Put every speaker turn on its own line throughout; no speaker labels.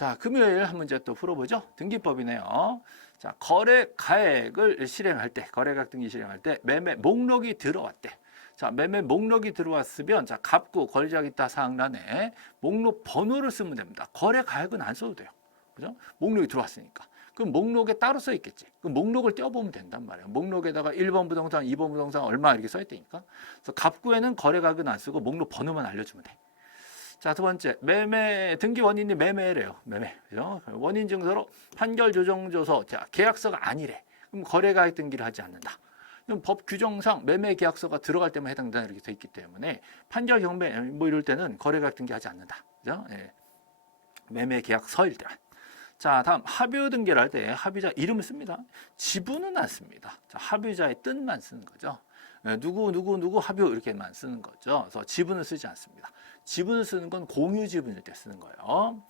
자, 금요일 한 문제 또 풀어보죠. 등기법이네요. 자, 거래 가액을 실행할 때, 거래가액 등기 실행할 때 매매 목록이 들어왔대. 자, 매매 목록이 들어왔으면 자, 갑구 거래자가 있다 사항란에 목록 번호를 쓰면 됩니다. 거래 가액은 안 써도 돼요. 그죠? 목록이 들어왔으니까. 그럼 목록에 따로 써 있겠지. 그 목록을 떼어보면 된단 말이에요. 목록에다가 1번 부동산, 2번 부동산 얼마 이렇게 써 있다니까. 그래서 갑구에는 거래 가액은 안 쓰고 목록 번호만 알려주면 돼. 자, 두 번째. 매매, 등기 원인이 매매래요. 매매. 그죠? 원인 증서로 판결 조정 조서, 자, 계약서가 아니래. 그럼 거래가액 등기를 하지 않는다. 그럼 법 규정상 매매 계약서가 들어갈 때만 해당된다 이렇게 돼 있기 때문에 판결 경매 뭐 이럴 때는 거래가액 등기하지 않는다. 그죠? 예. 매매 계약서일 때만. 자, 다음 합의 등기를 할 때 합의자 이름을 씁니다. 지분은 안 씁니다. 자, 합의자의 뜻만 쓰는 거죠. 예, 누구 누구 누구 합의 이렇게만 쓰는 거죠. 그래서 지분을 쓰지 않습니다. 지분을 쓰는 건 공유 지분일 때 쓰는 거예요.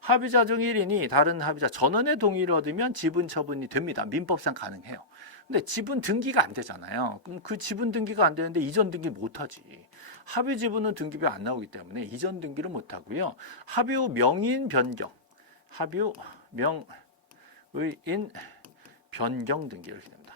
합의자 중 1인이 다른 합의자 전원의 동의를 얻으면 지분 처분이 됩니다. 민법상 가능해요. 근데 지분 등기가 안 되잖아요. 그럼 그 지분 등기가 안 되는데 이전 등기 못 하지. 합의 지분은 등기비 안 나오기 때문에 이전 등기를 못 하고요. 합의 후 명인 변경. 합의 후 명의인 변경 등기 이렇게 됩니다.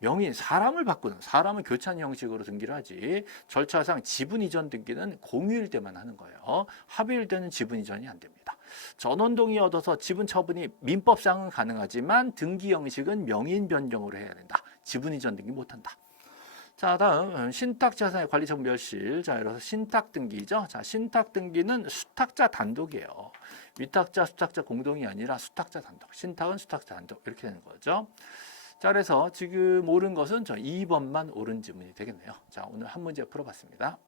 명인 사람을 바꾸는 사람은 교찬 형식으로 등기를 하지 절차상 지분 이전 등기는 공유일 때만 하는 거예요. 합의일 때는 지분 이전이 안 됩니다. 전원 동의 얻어서 지분 처분이 민법상은 가능하지만 등기 형식은 명인 변경으로 해야 된다. 지분 이전 등기 못 한다. 자, 다음 신탁 자산의 관리 처분 멸실. 자, 이래서 신탁 등기죠. 자, 신탁 등기는 수탁자 단독이에요. 위탁자, 수탁자 공동이 아니라 수탁자 단독. 신탁은 수탁자 단독 이렇게 되는 거죠. 자, 그래서 지금 옳은 것은 저 2번만 옳은 지문이 되겠네요. 자, 오늘 한 문제 풀어봤습니다.